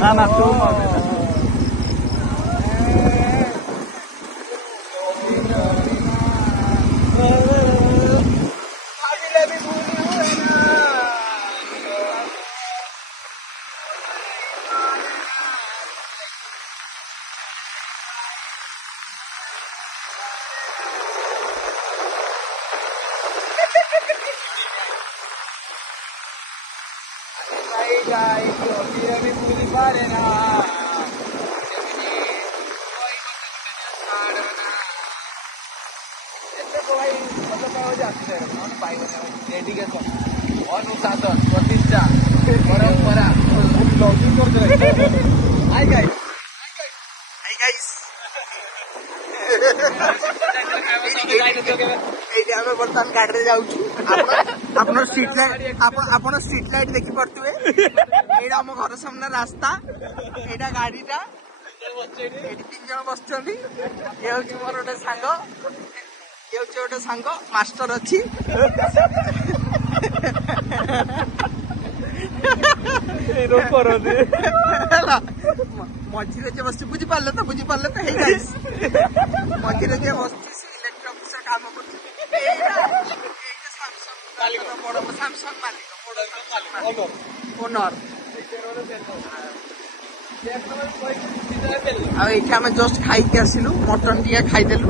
না না তো ভুলি পারে না ডেডিকেশন অনুশাসন প্রতিষ্ঠা পরম্পরা ব্লগিং করতে হাই গাইস এইটা ଆମେ ବର୍ତ୍ତମାନ ଗାଡିରେ ଯାଉଛୁ ଆପଣ ଷ୍ଟ୍ରିଟ୍ ଲାଇଟ୍ ଦେଖିପାରୁଥିବେ ଏଇଟା ଆମ ଘର ସାମ୍ନା ରାସ୍ତା ଏଇଟା ଗାଡିଟା ଏଠି 3 ଜଣ ବସିଛନ୍ତି ଇଏ ହଉଛି ମୋର ଗୋଟେ ସାଙ୍ଗ ଇଏ ହଉଛି ଗୋଟେ ସାଙ୍ଗ ମାଷ୍ଟର ଅଛି ହେଲା ମଝିରେ ଯିଏ ବସିଛି ବୁଝିପାରିଲେ ତ ହେଇଯାଇଛି ମଝିରେ ଯିଏ ବସିଛି ସେ ଇଲେକ୍ଟ୍ରି ଅଫିସର କାମ କରୁଛି ବଡ ସାମସଙ୍ଗ ମାଲିକ ଓନର ଆଉ ଏଇଠି ଆମେ ଜଷ୍ଟ ଖାଇକି ଆସିଲୁ ମଟନ ଟିକେ ଖାଇଦେଲୁ।